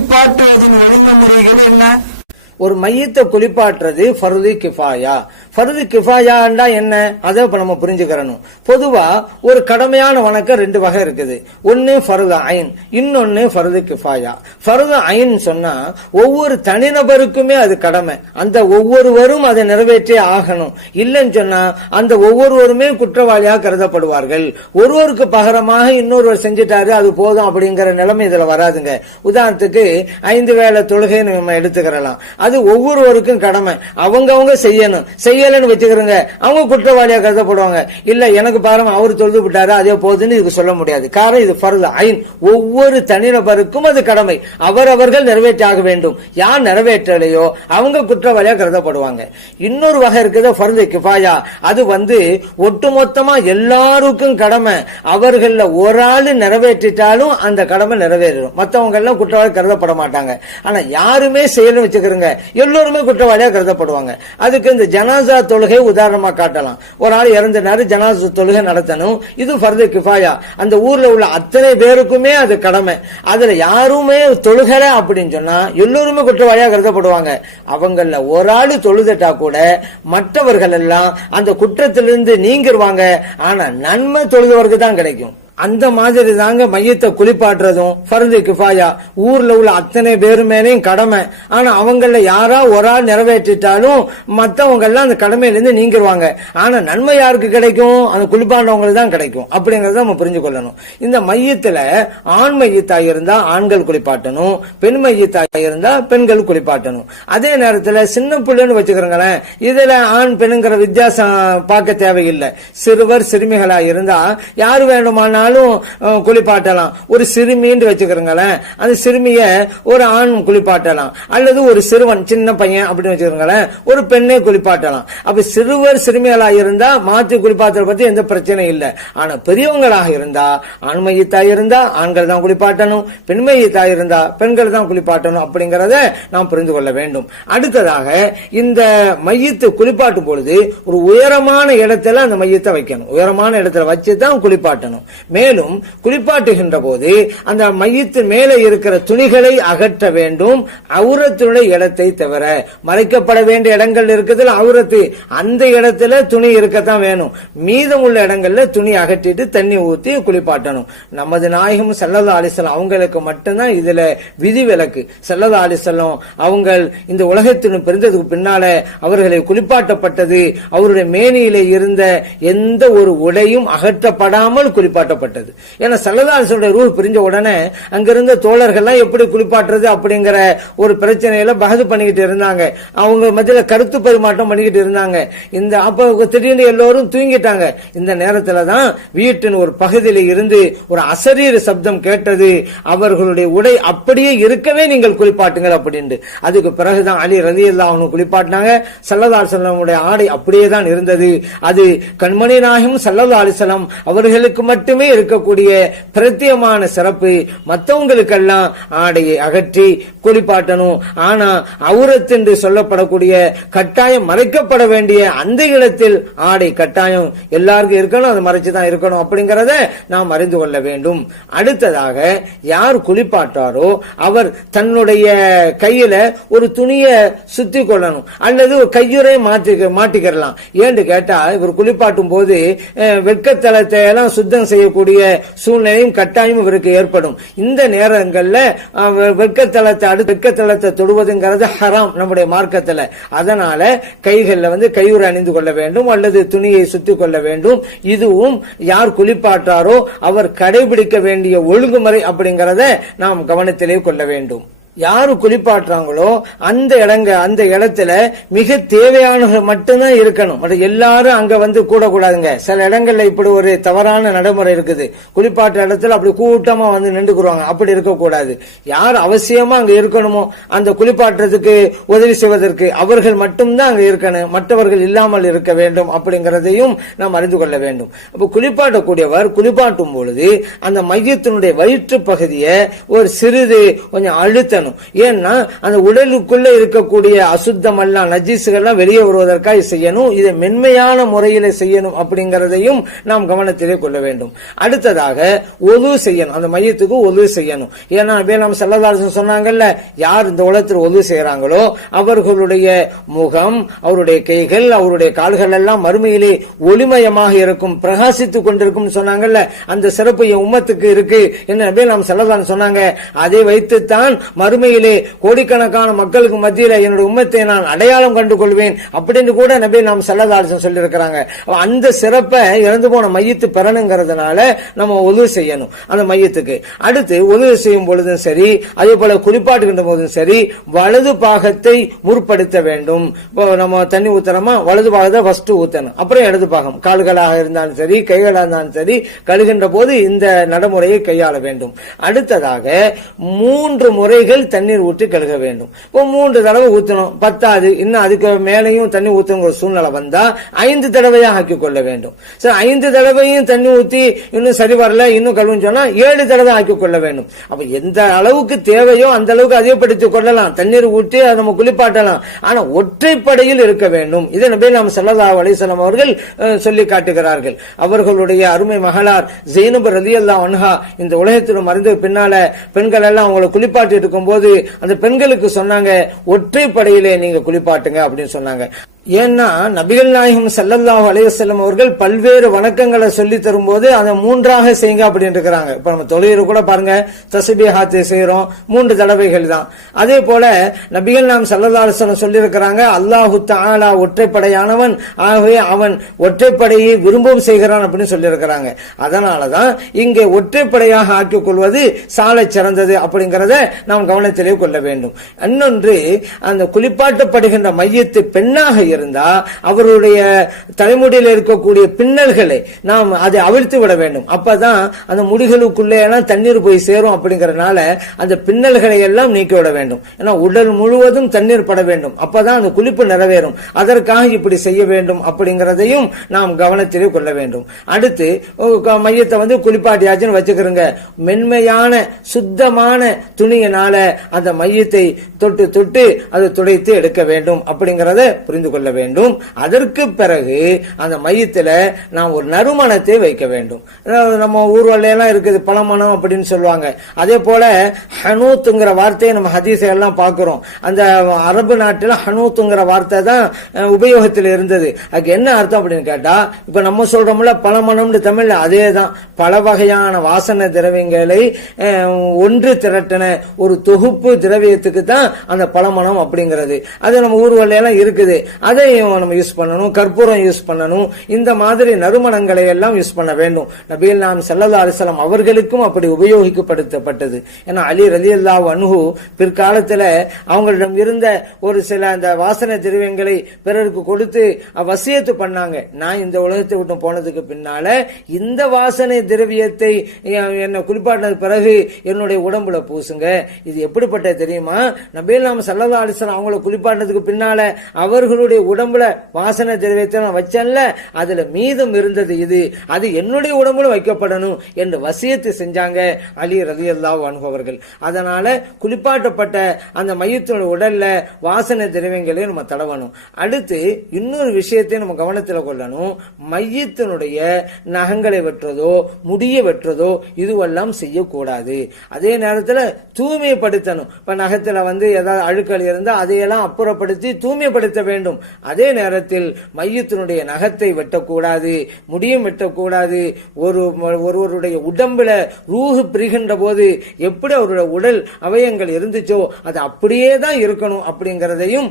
குளிப்பாட்டுவதன் ஒழுங்குமுறைகள் என்ன? ஒரு மையத்தை குளிப்பாட்டுறது ஃபர்து கிஃபாயா. ஃபர்து கிஃபாயாண்டா என்ன, அதை இப்ப நம்ம புரிஞ்சுக்கிறணும். பொதுவா ஒரு கடமையான வணக்கம் ரெண்டு வகை இருக்குது. ஒன்னு ஃபர்து ஐன், இன்னொன்னு ஃபர்து கிஃபாயா. ஃபர்து ஐன் சொன்னா ஒவ்வொரு தனிநபருக்குமே அது கடமை, அந்த ஒவ்வொருவரும் அதை நிறைவேற்றே ஆகணும். இல்லைன்னு சொன்னா அந்த ஒவ்வொருவருமே குற்றவாளியா கருதப்படுவார்கள். ஒருவருக்கு பகரமாக இன்னொருவர் செஞ்சுட்டாரு அது போதும் அப்படிங்கிற நிலைமை இதுல வராதுங்க. உதாரணத்துக்கு 5 வேளை தொழுகைன்னு நம்ம எடுத்துக்கிறலாம். அது ஒவ்வொருவருக்கும் கடமை, அவங்க செய்யணும். செய்யலன்னு வச்சுக்கிறோங்க, அவங்க குற்றவாளியா கருதப்படுவாங்க. இல்ல எனக்கு பாருங்க அவர் தொழுது விட்டாரு அதே போதுன்னு இதுக்கு சொல்ல முடியாது. காரணம் இது ஃபர்து ஐன், ஒவ்வொரு தனிநபருக்கும் அது கடமை, அவரவர்கள் நிறைவேற்றாக வேண்டும். யார் நிறைவேற்றலையோ அவங்க குற்றவாளியா கருதப்படுவாங்க. இன்னொரு வகை இருக்குது ஃபர்து கிஃபாயா. அது ஒட்டுமொத்தமா எல்லாருக்கும் கடமை, அவர்கள ஒரு ஆளு நிறைவேற்றிட்டாலும் அந்த கடமை நிறைவேறும், மற்றவங்க எல்லாம் குற்றவாளி கருதப்பட மாட்டாங்க. ஆனா யாருமே செய்யணும் வச்சுக்கிறோங்க, எல்லோருமே குற்றவாளியா கருதப்படுவாங்க. அதுக்கு இந்த ஜனாசா தொழுகை உதாரணமா காட்டலாம். ஒரு ஆள் இறந்தனாரு, ஜனாசா தொழுகை நடத்தணும், இது ஃபர்து கிஃபாயா. அந்த ஊர்ல உள்ள அத்தனை பேருக்குமே அது கடமை. அதுல யாருமே தொழுகல அப்படின்னு சொன்னா எல்லோருமே குற்றவாளியா கருதப்படுவாங்க. அவங்கள ஒரு ஆளு தொழுதட்டா கூட மற்றவர்கள் எல்லாம் அந்த குற்றத்திலிருந்து நீங்கிருவாங்க. ஆனா நன்மை தொழுதவருக்கு தான் கிடைக்கும். அந்த மாதிரி தாங்க மையத்தை குளிப்பாட்டுறதும் ஃபர்து கிஃபாயா. ஊர்ல உள்ள அத்தனை பேரு மேலேயும் கடமை, ஆனா அவங்கள யாரா ஒரு ஆள் நிறைவேற்றிட்டாலும் மத்தவங்க எல்லாம் அந்த கடமையிலிருந்து நீங்கிருவாங்க. ஆனா நன்மை யாருக்கு கிடைக்கும், அந்த குளிப்பாண்டவங்களுக்கு தான் கிடைக்கும். அப்படிங்கறத நம்ம புரிஞ்சு கொள்ளணும். இந்த மையத்துல ஆண் மையத்தாக இருந்தா ஆண்கள் குளிப்பாட்டணும், பெண் மையத்தாக இருந்தா பெண்கள் குளிப்பாட்டணும். அதே நேரத்துல சின்ன பிள்ளைன்னு வச்சுக்கிறோங்களேன், இதுல ஆண் பெண்ணுங்கிற வித்தியாசம் பார்க்க தேவையில்லை. சிறுவர் சிறுமிகளா இருந்தா யாரு வேண்டுமானாலும் குளிப்பாட்டலாம். ஒரு சிறுமின்னு வச்சுக்கிறோங்களேன், அந்த சிறுமிய ஒரு ஆண் குளிப்பாட்டலாம், அல்லது ஒரு சிறுவன் சின்ன பையன் அப்படின்னு வச்சுக்கிறோங்களேன் ஒரு பெண்ணை குளிப்பாட்டலாம். அப்ப சிறுவர் சிறுமிகளா இருந்தா மாற்றி குளிப்பாட்டுற பத்தி எந்த பிரச்சனையும் இல்லை. ஆனா பெரியவங்களாக இருந்தா ஆண் மையத்தாக இருந்தா ஆண்கள் தான் குளிப்பாட்டணும், பெண் மையத்தாக இருந்தா பெண்கள் தான் குளிப்பாட்டணும். அப்படிங்கறத நாம் புரிந்து கொள்ள வேண்டும். அடுத்ததாக இந்த மையத்தை குளிப்பாட்டும் பொழுது ஒரு உயரமான இடத்துல அந்த மையத்தை வைக்கணும். உயரமான இடத்துல வச்சுதான் குளிப்பாட்டணும். மேலும் குளிப்பாட்டுகின்ற போது அந்த மையத்தின் மேலே இருக்கிற துணிகளை அகற்ற வேண்டும். அவுரத்தினுடைய இடத்தை தவிர மறைக்கப்பட வேண்டிய இடங்கள் இருக்குதுல அவுரத்து, அந்த இடத்துல துணி இருக்கத்தான் வேணும். மீதம் உள்ள இடங்கள்ல துணி அகற்றிட்டு தண்ணி ஊத்தி குளிப்பாட்டணும். நமது நாயகம் ஸல்லல்லாஹு அலைஹி வஸல்லம் அவங்களுக்கு மட்டும்தான் இதுல விதிவிலக்கு. ஸல்லல்லாஹு அலைஹி வஸல்லம் அவங்க இந்த உலகத்தின் பிறந்ததுக்கு பின்னால அவர்களை குளிப்பாட்டப்பட்டது அவருடைய மேனியிலே இருந்த எந்த ஒரு உடையும் அகற்றப்படாமல் குளிப்பாட்டப்பட்டது. ஏன்னா ஸல்லல்லாஹு அலைஹி வஸல்லம் ரூஹ் பிரிஞ்ச உடனே அங்கிருந்த தோழர்கள்லாம் எப்படி குளிப்பாட்டுறது அப்படிங்கிற ஒரு பிரச்சனையில பஹது பண்ணிக்கிட்டு இருந்தாங்க. அவங்க மத்தியில கருத்து பரிமாற்றம் பண்ணிக்கிட்டு இருந்தாங்க. இந்த அப்ப திடீர்னு எல்லோரும் தூங்கிட்டாங்க. இந்த நேரத்துலதான் வீட்டின் ஒரு பகுதியில இருந்து ஒரு அசரீர சப்தம் கேட்டது. அவர்களுடைய உடை அப்படியே இருக்கவே நீங்கள் குளிப்பாட்டுங்கள் அப்படின்னு. அதுக்கு பிறகுதான் அலி ரலியல்லாஹு அன்ஹு குளிப்பாட்டினாங்க. ஸல்லல்லாஹு அலைஹி வஸல்லம் ஆடை அப்படியே தான் இருந்தது. அது கண்மணி நாயகம் ஸல்லல்லாஹு அலைஹி வஸல்லம் அவர்களுக்கு மட்டுமே இருக்கக்கூடிய பிரத்யேகமான சிறப்பு. மற்றவங்களுக்கெல்லாம் ஆடையை அகற்றி குளிப்பாட்டணும். ஆனா அவுரத் என்று சொல்லப்படக்கூடிய கட்டாயம் மறைக்கப்பட வேண்டிய அந்த இடத்தில் ஆடை கட்டாயம் எல்லாருக்கும் இருக்கணும், அது மறைச்சுதான் இருக்கணும். அப்படிங்கறத நாம் அறிந்து கொள்ள வேண்டும். அடுத்ததாக யார் குளிப்பாட்டாரோ அவர் தன்னுடைய கையில ஒரு துணிய சுத்தி கொள்ளணும், அல்லது கையுறை மாட்டிக்கிறலாம். ஏன்னு கேட்டா இவர் குளிப்பாட்டும் போது வெட்கத்தலத்தை எல்லாம் சுத்தம் செய்யக்கூடிய சூழ்நிலையும் கட்டாயம் இவருக்கு ஏற்படும். இந்த நேரங்கள்ல வெட்கத்தலத்தை தொடுவதுங்கிறது ஹராம் நம்முடைய மார்க்கத்துல. அதனால கைகள்ல கையுறை அணிந்து கொள்ள வேண்டும், அல்லது துணியை சுத்தி கொள்ள வேண்டும். இதுவும் யார் குளிப்பாட்டாரோ அவர் கடைபிடிக்க வேண்டிய ஒழுங்குமுறை அப்படிங்கறத நாம் கவனத்திலே கொள்ள வேண்டும். யாரு குளிப்பாட்டுறாங்களோ அந்த இடத்துல மிக தேவையானவர்கள் மட்டும்தான் இருக்கணும். எல்லாரும் அங்க கூடக்கூடாதுங்க. சில இடங்கள்ல இப்படி ஒரு தவறான நடைமுறை இருக்குது. குளிப்பாட்டு இடத்துல அப்படி கூட்டமா நின்றுக்குறாங்க. அப்படி இருக்கக்கூடாது. யார் அவசியமா அங்க இருக்கணுமோ அந்த குளிப்பாட்டுறதுக்கு உதவி செய்வதற்கு அவர்கள் மட்டும்தான் அங்க இருக்கணும், மற்றவர்கள் இல்லாமல் இருக்க வேண்டும். அப்படிங்கறதையும் நாம் அறிந்து கொள்ள வேண்டும். அப்ப குளிப்பாட்டக்கூடியவர் குளிப்பாட்டும் பொழுது அந்த மையத்தினுடைய வயிற்று பகுதியை ஒரு சிறிது கொஞ்சம் அழுத்த செய்யணும். ஏன்னா அந்த உடலுக்குள்ள இருக்கக்கூடிய அசுத்தம் எல்லாம் நஜீசுகள்லாம் வெளியே வருவதற்காக செய்யணும். இதை மென்மையான முறையில செய்யணும் அப்படிங்கறதையும் நாம் கவனத்திலே கொள்ள வேண்டும். அடுத்ததாக ஒது செய்யணும், அந்த மையத்துக்கு ஒது செய்யணும். ஏன்னா நாம் ஸல்லல்லாஹு அலைஹி வஸல்லம் சொன்னாங்கல்ல, யார் இந்த உலகத்தில் ஒது செய்யறாங்களோ அவர்களுடைய முகம், அவருடைய கைகள், அவருடைய கால்கள் எல்லாம் மறுமையிலே ஒளிமயமாக இருக்கும், பிரகாசித்துக் கொண்டிருக்கும் சொன்னாங்கல்ல. அந்த சிறப்பு என் உம்மத்துக்கு இருக்கு என்று நபி நாம் ஸல்லல்லாஹு அலைஹி வஸல்லம் சொன்னாங்க. அதை வைத்துத்தான் மறுமையிலே கோடிக்கணக்கான மக்களுக்கு மத்தியில என்னுடைய உம்மத்தை நான் அடையாளம் கண்டு கொள்வேன் அப்படின்னு கூட நபி நாம் ஸல்லல்லாஹு அலைஹி வஸல்லம் சொல்லி இருக்கிறாங்க. அந்த சிறப்பை இறந்து போன மையத்து பெறணுங்கிறதுனால நம்ம உதவி செய்யணும் அந்த மையத்துக்கு. அடுத்து உதவி செய்யும் பொழுதும் சரி, அதே போல குளிப்பாட்டுகின்ற போதும் சரி, வலது பாகத்தை முற்படுத்த வேண்டும். இப்போ நம்ம தண்ணி ஊத்துறோமா, வலது பாகத்தை ஃபர்ஸ்ட் ஊத்தணும், அப்புறம் இடது பாகம். கால்களாக இருந்தாலும் சரி, கைகளாக இருந்தாலும் சரி, கழுகின்ற போது இந்த நடைமுறையை கையாள வேண்டும். அடுத்ததாக 3 முறைகள் தண்ணீர் ஊற்றி கழுக வேண்டும். இப்போ 3 தடவை ஊத்தணும், பத்தாது, இன்னும் அதுக்கு மேலையும் தண்ணி ஊத்துங்கிற சூழ்நிலை வந்தா 5 தடவையாக ஆக்கிக் கொள்ள வேண்டும். சரி, 5 தடவையும் தண்ணி ஊத்தி இன்னும் சரி வரல, இன்னும் கழுவுன்னு சொன்னா 7 தடவை ஆக்கிக் கொள்ள வேண்டும். அப்ப எந்த அளவுக்கு தேவையோ அந்த அளவுக்கு அதிகப்படுத்திக் கொள்ளலாம், தண்ணீர் ஊற்றி அதை நம்ம குளிப்பாட்டலாம். ஆனா ஒற்றைப்படையில் இருக்க வேண்டும். இதை நபி நாம் ஸல்லல்லாஹு அலைஹி வஸல்லம் அவர்கள் சொல்லி காட்டுகிறார்கள். அவர்களுடைய அருமை மகளார் ஸைனப் ரலியல்லாஹு அன்ஹா இந்த உலகத்தில் மறைந்த பின்னால பெண்கள் எல்லாம் அவங்களை குளிப்பாட்டி இருக்கும் போது அந்த பெண்களுக்கு சொன்னாங்க, ஒற்றைப்படையிலே நீங்க குளிப்பாட்டுங்க அப்படின்னு சொன்னாங்க. ஏன்னா நபிகள் நாயகம் ஸல்லல்லாஹு அலைஹி வஸல்லம் அவர்கள் பல்வேறு வணக்கங்களை சொல்லி தரும்போது அதை 3ஆக செய்யுங்க அப்படின்னு இருக்கிறாங்க. இப்ப நம்ம தொழுகையில கூட பாருங்க, தஸ்பீஹாத் செய்யறோம், 3 தடவைகள் தான். அதே போல நபிகள் நாம் ஸல்லல்லாஹு அலைஹி வஸல்லம் சொல்லி இருக்கிறாங்க, அல்லாஹு தஆலா ஒற்றைப்படையானவன், ஆகவே அவன் ஒற்றைப்படையை விரும்பவும் செய்கிறான் அப்படின்னு சொல்லி இருக்கிறாங்க. அதனாலதான் இங்கே ஒற்றைப்படையாக ஆக்கிக் கொள்வது சாலை சிறந்தது அப்படிங்கறத நாம் கவனத்திலே கொள்ள வேண்டும். இன்னொன்று, அந்த குளிப்பாட்டப்படுகின்ற மையத்து பெண்ணாக இருந்தா அவருடைய தலைமுடியில் இருக்கக்கூடிய பின்னல்களை நாம் அதை அவிழ்த்து விட வேண்டும். அப்பதான் அந்த முடிகளுக்குள்ளே எல்லாம் தண்ணீர் போய் சேரும். அப்படிங்கறதுனால அந்த பின்னல்களை எல்லாம் நீக்கி விட வேண்டும். ஏன்னா உடல் முழுவதும் தண்ணீர் பட வேண்டும், அப்பதான் அந்த குளிப்பு நிறைவேறும். அதற்காக இப்படி செய்ய வேண்டும் அப்படிங்கறதையும் நாம் கவனத்திலே கொள்ள வேண்டும். அடுத்து மையத்தை குளிப்பாட்டியாச்சுன்னு வச்சுக்கிறோங்க, மென்மையான சுத்தமான துணியினால அந்த மையத்தை தொட்டு தொட்டு அதை துடைத்து எடுக்க வேண்டும் அப்படிங்கறத புரிந்து கொள்ள வேண்டும். அதற்கு பிறகு அந்த மையத்துல நாம் ஒரு நறுமணத்தை வைக்க வேண்டும். நம்ம ஊர்வலம் எல்லாம் இருக்குது, பழமணம் அப்படின்னு சொல்லுவாங்க. அதே போல ஹனூத்துங்கிற வார்த்தையை நம்ம ஹதீஸ் எல்லாம் பார்க்கிறோம். அந்த அரபு நாட்டில் ஹனூத்துங்கிற வார்த்தை தான் உபயோகத்தில் இருந்தது. அதுக்கு என்ன அர்த்தம் அப்படின்னு கேட்டா, இப்ப நம்ம சொல்றோம்ல பழமணம்னு தமிழ்ல, அதே தான். பல வகையான வாசனை திரவியங்களை ஒன்று திரட்டின ஒரு தொகுப்பு திரவியத்துக்கு தான் அந்த பழமணம் அப்படிங்கிறது. அது நம்ம ஊர்வலம் எல்லாம் இருக்குது, அதையும் நம்ம யூஸ் பண்ணணும். கற்பூரம் யூஸ் பண்ணணும். இந்த மாதிரி நறுமணங்களை எல்லாம் யூஸ் பண்ண வேண்டும். நபிகள் நாம் ஸல்லல்லாஹு அலைஹி வஸல்லம் அவர்களுக்கும் அப்படி உபயோகிக்கப்படுத்தப்பட்டது. ஏன்னா அலி ரலியல்லாஹு அன்ஹு பிற்காலத்துல அவங்களிடம் இருந்த ஒரு சில அந்த வாசனை திரவியங்களை பிறருக்கு கொடுத்து வசியத்து பண்ணாங்க. நான் இந்த உலகத்தை விட்டு போனதுக்கு பின்னால இந்த வாசனை திரவியத்தை என்ன குளிப்பாட்டினது பிறகு என்னுடைய உடம்புல பூசுங்க. இது எப்படிப்பட்ட தெரியுமா, நபிகள் நாம் ஸல்லல்லாஹு அலைஹி வஸல்லம் அவங்களை குளிப்பாட்டினதுக்கு பின்னால அவர்களுடைய உடம்புல வாசனை திரவியத்தை நான் வச்சேன்ல, அதுல மீதம் இருந்தது இது, அது என்னுடைய உடம்புல வைக்கப்படணும் என்று வசியத்து செஞ்சாங்க அலி ரலியல்லாஹு அன்ஹு அவர்கள். அதனால குளிப்பாட்டப்பட்ட அந்த மையத்தினுடைய உடல்ல வாசனை திரவியங்களை நம்ம தடவணும். அடுத்து இன்னொரு விஷயத்தை நம்ம கவனத்தில் கொள்ளணும், மையத்தினுடைய நகங்களை வெட்டுறதோ முடிய வெட்டுறதோ இதுவெல்லாம் செய்யக்கூடாது. அதே நேரத்தில் தூய்மைப்படுத்தணும். இப்ப நகத்துல ஏதாவது அழுக்கள் இருந்தா அதையெல்லாம் அப்புறப்படுத்தி தூய்மைப்படுத்த வேண்டும். அதே நேரத்தில் மையத்தினுடைய நகத்தை வெட்டக்கூடாது, முடியும் வெட்டக்கூடாது. ஒருவருடைய உடம்புல ரூஹு பிரிகின்ற போது எப்படி அவருடைய உடல் அவயங்கள் இருந்துச்சோ அது அப்படியே தான் இருக்கணும் அப்படிங்கறதையும்